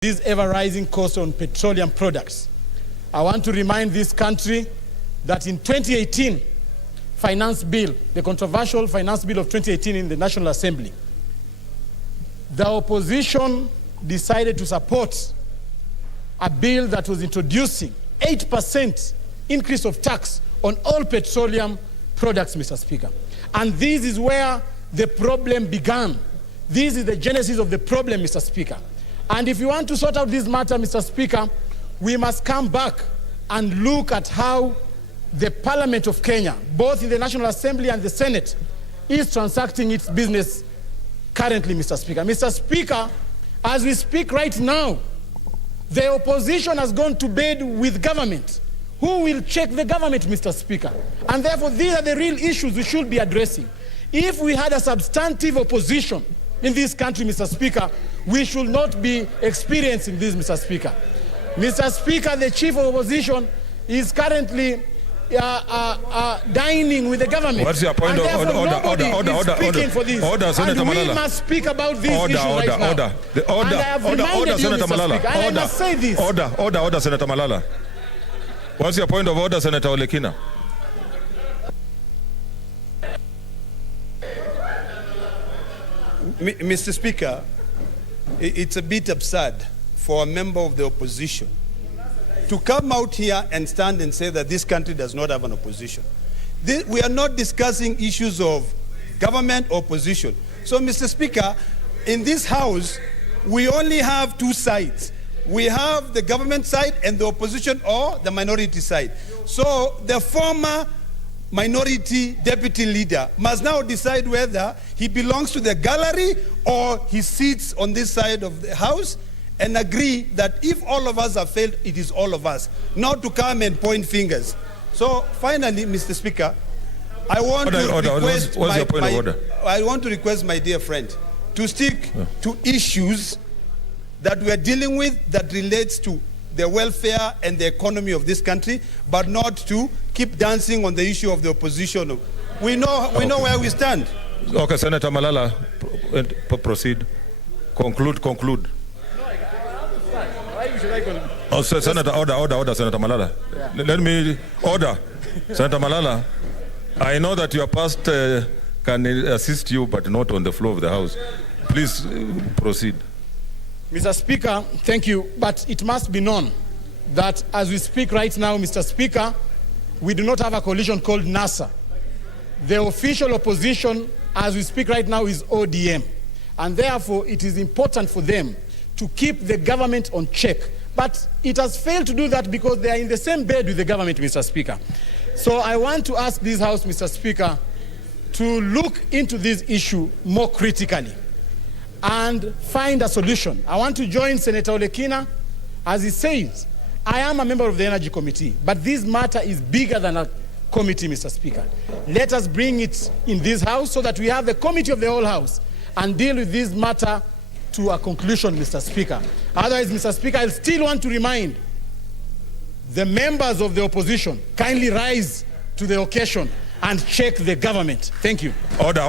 This ever-rising cost on petroleum products. I want to remind this country that in 2018 finance bill, the controversial finance bill of 2018 in the National Assembly, the opposition decided to support a bill that was introducing 8% increase of tax on all petroleum products, Mr. Speaker. And this is where the problem began. This is the genesis of the problem, Mr. Speaker. And if you want to sort out this matter, Mr. Speaker, we must come back and look at how the Parliament of Kenya, both in the National Assembly and the Senate, is transacting its business currently, Mr. Speaker. Mr. Speaker, as we speak right now, the opposition has gone to bed with government. Who will check the government, Mr. Speaker? And therefore, these are the real issues we should be addressing. If we had a substantive opposition in this country, Mr. Speaker, we should not be experiencing this, Mr. Speaker. Mr. Speaker, the chief of opposition is currently dining with the government. What's your point? Order, Senator Malala. We must speak about this issue right now. Order, Senator Malala. I must say this. Order, Senator Malala. What's your point of order, Senator Olekina? Mr. Speaker, it's a bit absurd for a member of the opposition to come out here and stand and say that this country does not have an opposition. We are not discussing issues of government or opposition. So, Mr. Speaker, in this House, we only have two sides. We have the government side and the opposition or the minority side. So the former minority deputy leader must now decide whether he belongs to the gallery or he sits on this side of the House and agree that if all of us have failed, it is all of us, not to come and point fingers. So finally, Mr. Speaker, I want to request my dear friend to stick to issues that we are dealing with that relates to the welfare and the economy of this country, but not to keep dancing on the issue of the opposition. We know where we stand. Okay, Senator Malala, proceed. Conclude. Oh, Senator, order, Senator Malala. Yeah. Let me order. Senator Malala, I know that your past can assist you, but not on the floor of the House. Please proceed. Mr. Speaker, thank you, but it must be known that as we speak right now, Mr. Speaker, we do not have a coalition called NASA. The official opposition as we speak right now is ODM, and therefore it is important for them to keep the government on check. But it has failed to do that because they are in the same bed with the government, Mr. Speaker. So I want to ask this House, Mr. Speaker, to look into this issue more critically and find a solution. I want to join Senator Olekina as he says, I am a member of the Energy Committee, but this matter is bigger than a committee, Mr. Speaker. Let us bring it in this House so that we have the committee of the whole House and deal with this matter to a conclusion, Mr. Speaker. Otherwise, Mr. Speaker, I still want to remind the members of the opposition, kindly rise to the occasion and check the government. Thank you. Order,